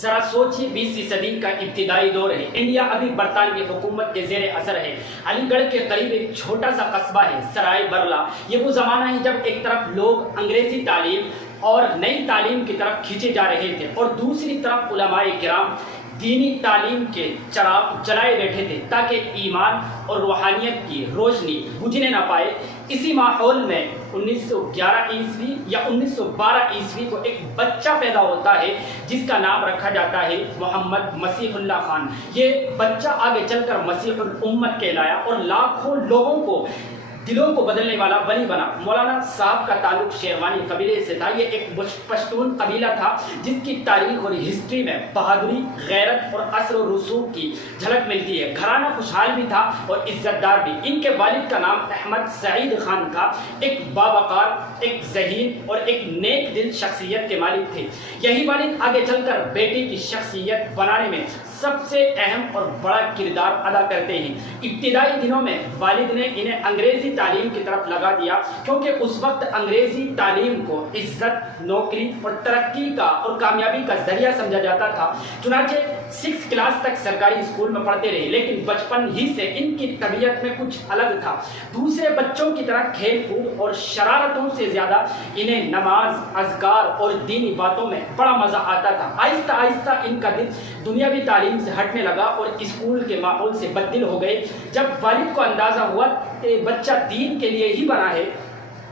ذرا سوچیے 20ویں صدی کا ابتدائی دور ہے، انڈیا ابھی برطانوی حکومت کے زیر اثر ہے۔ علی گڑھ کے قریب ایک چھوٹا سا قصبہ ہے سرائے برلا۔ یہ وہ زمانہ ہے جب ایک طرف لوگ انگریزی تعلیم اور نئی تعلیم کی طرف کھینچے جا رہے تھے اور دوسری طرف علماء کرام دینی تعلیم کے چراغ جلائے بیٹھے تھے تاکہ ایمان اور روحانیت کی روشنی بجھنے نہ پائے۔ اسی ماحول میں 1911 عیسوی یا 1912 عیسوی کو ایک بچہ پیدا ہوتا ہے جس کا نام رکھا جاتا ہے محمد مسیح اللہ خان۔ یہ بچہ آگے چل کر مسیح الامت کہلایا اور لاکھوں لوگوں کو دلوں کو بدلنے والا ولی بنا۔ مولانا صاحب کا تعلق شیروانی قبیلے سے تھا۔ یہ ایک پشتون قبیلہ تھا جس کی تاریخ اور ہسٹری میں بہادری، غیرت اور اثر و رسوخ کی جھلک ملتی ہے۔ گھرانہ خوشحال بھی تھا اور عزت دار بھی۔ ان کے والد کا نام احمد سعید خان تھا، ایک باوقار، ایک ذہین اور ایک نیک دل شخصیت کے مالک تھے۔ یہی والد آگے چل کر بیٹی کی شخصیت بنانے میں سب سے اہم اور بڑا کردار ادا کرتے ہیں۔ ابتدائی دنوں میں والد نے انہیں انگریزی تعلیم کی طرف لگا دیا کیونکہ اس وقت انگریزی تعلیم کو عزت، نوکری اور ترقی کا اور کامیابی کا ذریعہ سمجھا جاتا تھا۔ چنانچہ 6 کلاس تک سرکاری اسکول میں پڑھتے رہے، لیکن بچپن ہی سے ان کی طبیعت میں کچھ الگ تھا۔ دوسرے بچوں کی طرح کھیل کود اور شرارتوں سے زیادہ انہیں نماز، اذکار اور دینی باتوں میں بڑا مزہ آتا تھا۔ آہستہ آہستہ ان کا دل دنیاوی تعلیم سے ہٹنے لگا اور اسکول کے ماحول سے بددل ہو گئے۔ جب والد کو اندازہ ہوا کہ بچہ دین کے لیے ہی بنا ہے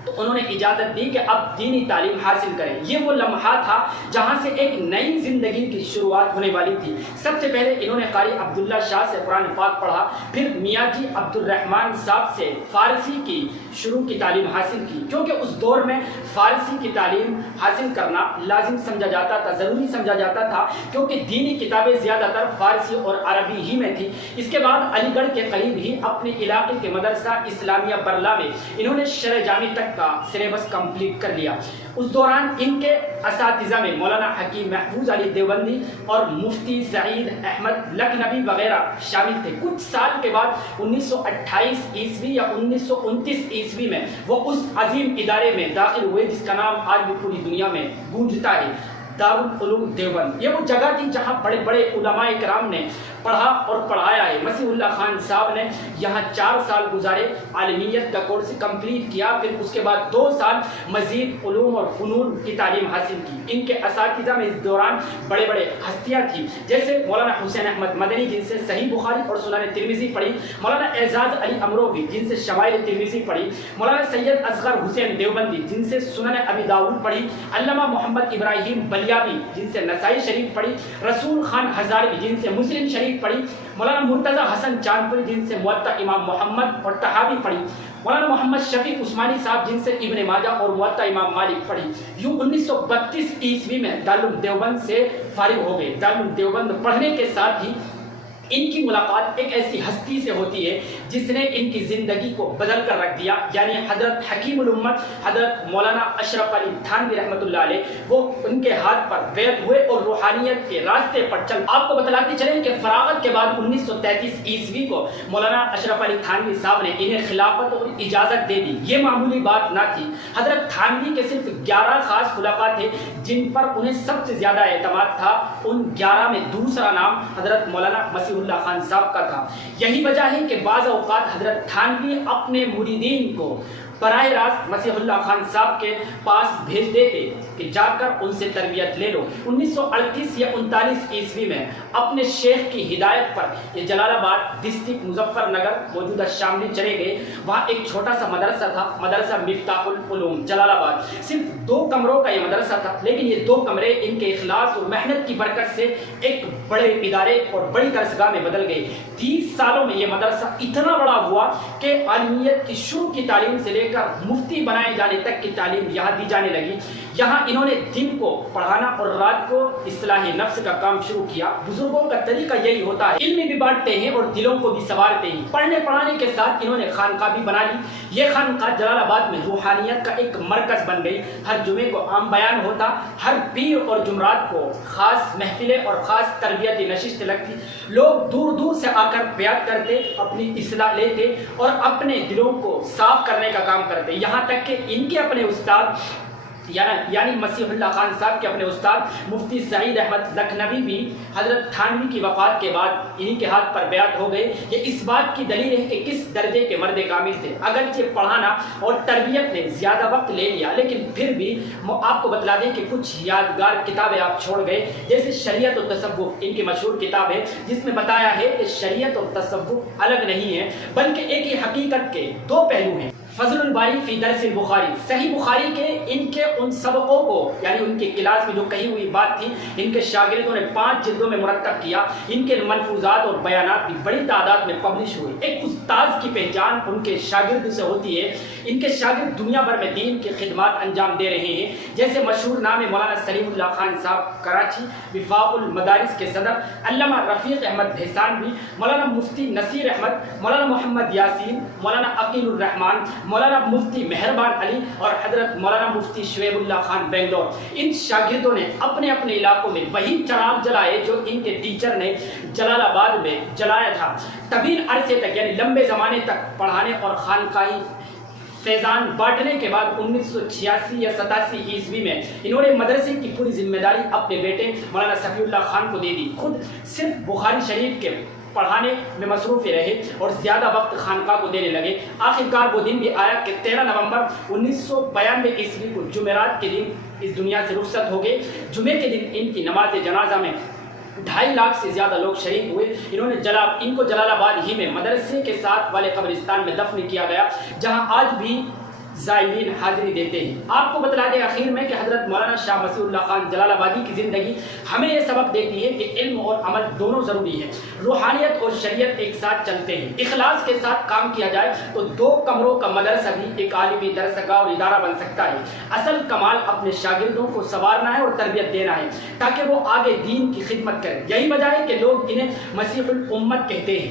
تو انہوں نے اجازت دی کہ اب دینی تعلیم حاصل کریں۔ یہ وہ لمحہ تھا جہاں سے ایک نئی زندگی کی شروعات ہونے والی تھی۔ سب سے پہلے انہوں نے قاری عبداللہ شاہ سے قرآن پاک پڑھا، پھر میاں جی عبد الرحمن صاحب سے فارسی کی شروع کی تعلیم حاصل کی، کیونکہ اس دور میں فارسی کی تعلیم حاصل کرنا لازم سمجھا جاتا تھا، ضروری سمجھا جاتا تھا، کیونکہ دینی کتابیں زیادہ تر فارسی اور عربی ہی میں تھی۔ اس کے بعد علی گڑھ کے قریب ہی اپنے علاقے کے مدرسہ اسلامیہ برلا میں انہوں نے شرح جامی تک کا سلیبس کمپلیٹ کر لیا۔ اس دوران ان کے اساتذہ میں مولانا حکیم محفوظ علی دیوبندی اور مفتی سعید احمد لکھنوی وغیرہ شامل تھے۔ کچھ سال کے بعد 1928 عیسوی یا 1929 عیسوی میں وہ اس عظیم ادارے میں داخل ہوئے جس کا نام آج بھی پوری دنیا میں گونجتا ہے، دارالعلوم دیوبند۔ یہ وہ جگہ تھی جہاں بڑے بڑے علماء کرام نے پڑھا اور پڑھایا ہے۔ مسیح اللہ خان صاحب نے یہاں 4 سال گزارے، عالمیت کا کورس کمپلیٹ کیا، پھر اس کے بعد 2 سال مزید علوم اور فنون کی تعلیم حاصل کی۔ ان کے اساتذہ میں اس دوران بڑے بڑے ہستیاں تھیں، جیسے مولانا حسین احمد مدنی جن سے صحیح بخاری اور سنن ترمذی پڑھی، مولانا اعزاز علی امروی جن سے شمائل ترمذی پڑھی، مولانا سید اصغر حسین دیوبندی جن سے سنن ابی داؤد پڑھی، علامہ محمد ابراہیم بلیابی جن سے نسائی شریف پڑھی، رسول خان ہزاروی جن سے مسلم شریف پڑھی، مولانا مرتضی حسن چاندپوری جن سے موطا امام محمد اور طحاوی پڑھی، مولانا محمد شفیع عثمانی صاحب جن سے ابن ماجہ اور موطا امام مالک پڑھی۔ یوں 1932 عیسوی میں دارالعلوم دیوبند سے فارغ ہو گئے۔ دارالعلوم دیوبند پڑھنے کے ساتھ ہی ان کی ملاقات ایک ایسی ہستی سے ہوتی ہے جس نے ان کی زندگی کو بدل کر رکھ دیا، یعنی حضرت حکیم الامت حضرت مولانا اشرف علی تھانوی رحمۃ اللہ علیہ۔ وہ ان کے ہاتھ پر بیعت ہوئے اور روحانیت کے راستے پر چل۔ آپ کو بتلاتے چلیں کہ فراغت کے بعد 1933 عیسوی کو مولانا اشرف علی تھانوی صاحب نے انہیں خلافت اور اجازت دے دی۔ یہ معمولی بات نہ تھی۔ حضرت تھانوی کے صرف 11 خاص خلفاء تھے جن پر انہیں سب سے زیادہ اعتماد تھا۔ ان 11 میں دوسرا نام حضرت مولانا مسیح اللہ خان صاحب کا تھا۔ یہی وجہ ہے کہ بعض اوقات حضرت تھانوی اپنے مریدین کو براہ راست مسیح اللہ خان صاحب کے پاس بھیج دیتے کہ جا کر ان سے تربیت لے لو۔ 1938 یا 39 عیسوی میں اپنے شیخ کی ہدایت پر یہ جلال آباد ڈسٹرکٹ مظفر نگر موجودہ شاملی چلے گئے۔ وہاں ایک چھوٹا سا مدرسہ تھا، مدرسہ مفتاح العلوم جلال آباد۔ صرف 2 کمروں کا یہ مدرسہ تھا، لیکن یہ 2 کمرے ان کے اخلاص اور محنت کی برکت سے ایک بڑے ادارے اور بڑی درسگاہ میں بدل گئے۔ 30 سالوں میں یہ مدرسہ اتنا بڑا ہوا کہ عالمیت کی شروع کی تعلیم سے لے کر مفتی بنائے جانے تک کی تعلیم یہاں دی جانے لگی۔ یہاں انہوں نے دن کو پڑھانا اور رات کو اصلاح نفس کا کام شروع کیا۔ بزرگوں کا طریقہ یہی ہوتا ہے، علم بھی بانٹتے ہیں اور دلوں کو بھی سنوارتے ہیں۔ پڑھنے پڑھانے کے ساتھ انہوں نے خانقاہ بھی بنا لی۔ یہ خانقاہ جلال آباد میں روحانیت کا ایک مرکز بن گئی۔ ہر جمعے کو عام بیان ہوتا، ہر پیر اور جمعرات کو خاص محفلیں اور خاص تربیتی نشست لگتی۔ لوگ دور دور سے آ کر بیعت کرتے، اپنی اصلاح لیتے اور اپنے دلوں کو صاف کرنے کا کام کرتے۔ یہاں تک کہ ان کے اپنے استاد یعنی مسیح اللہ خان صاحب کے اپنے استاد مفتی سعید احمد لکھنوی بھی حضرت تھانوی کی وفات کے بعد انہی کے ہاتھ پر بیعت ہو گئے۔ یہ اس بات کی دلیل ہے کہ کس درجے کے مرد کامل تھے۔ اگرچہ پڑھانا اور تربیت نے زیادہ وقت لے لیا، لیکن پھر بھی آپ کو بتلا دیں کہ کچھ یادگار کتابیں آپ چھوڑ گئے، جیسے شریعت و تصوف ان کی مشہور کتاب ہے، جس میں بتایا ہے کہ شریعت اور تصوف الگ نہیں ہے بلکہ ایک ہی حقیقت کے دو پہلو ہیں۔ فضل الباری فی درس البخاری، صحیح بخاری کے ان کے ان سبقوں کو، یعنی ان کے کلاس میں جو کہی ہوئی بات تھی، ان کے شاگردوں نے 5 جلدوں میں مرتب کیا۔ ان کے ملفوظات اور بیانات بھی بڑی تعداد میں پبلش ہوئے۔ ایک استاذ کی پہچان ان کے شاگرد سے ہوتی ہے۔ ان کے شاگرد دنیا بھر میں دین کی خدمات انجام دے رہے ہیں، جیسے مشہور نام ہے مولانا سلیم اللہ خان صاحب کراچی، وفاق المدارس کے صدر، علامہ رفیق احمد بھیسانوی، مولانا مفتی نصیر احمد، مولانا محمد یاسین، مولانا عقیل الرحمان، مولانا مفتی مہربان علی اور حضرت مولانا مفتی شعیب اللہ خان بنگلور۔ ان شاگردوں نے اپنے اپنے علاقوں میں وہی چراغ جلائے جو ان کے ٹیچر نے جلال آباد میں جلایا تھا۔ طویل عرصے تک، یعنی لمبے زمانے تک پڑھانے اور خانقاہی فیضان بانٹنے کے بعد 1986 یا 87 عیسوی میں انہوں نے مدرسے کی پوری ذمہ داری اپنے بیٹے مولانا صفی اللہ خان کو دے دی۔ خود صرف بخاری شریف کے پڑھانے میں مصروف رہے اور زیادہ وقت خانقاہ کو دینے لگے۔ آخرکار وہ دن بھی آیا کہ 13 نومبر 1992 عیسوی کو جمعرات کے دن اس دنیا سے رخصت ہو گئے۔ جمعے کے دن ان کی نماز جنازہ میں 2.5 لاکھ سے زیادہ لوگ شریک ہوئے۔ ان کو جلال آباد ہی میں مدرسے کے ساتھ والے قبرستان میں دفن کیا گیا، جہاں آج بھی زائرین حاضری دیتے ہیں۔ آپ کو بتلا دیں آخر میں کہ حضرت مولانا شاہ مسیح اللہ خان جلال آبادی کی زندگی ہمیں یہ سبق دیتی ہے کہ علم اور عمل دونوں ضروری ہے۔ روحانیت اور شریعت ایک ساتھ چلتے ہیں۔ اخلاص کے ساتھ کام کیا جائے تو 2 کمروں کا مدرسہ بھی ایک عالمی درسگاہ اور ادارہ بن سکتا ہے۔ اصل کمال اپنے شاگردوں کو سنوارنا ہے اور تربیت دینا ہے تاکہ وہ آگے دین کی خدمت کریں۔ یہی وجہ ہے کہ لوگ انہیں مسیح الامت کہتے ہیں۔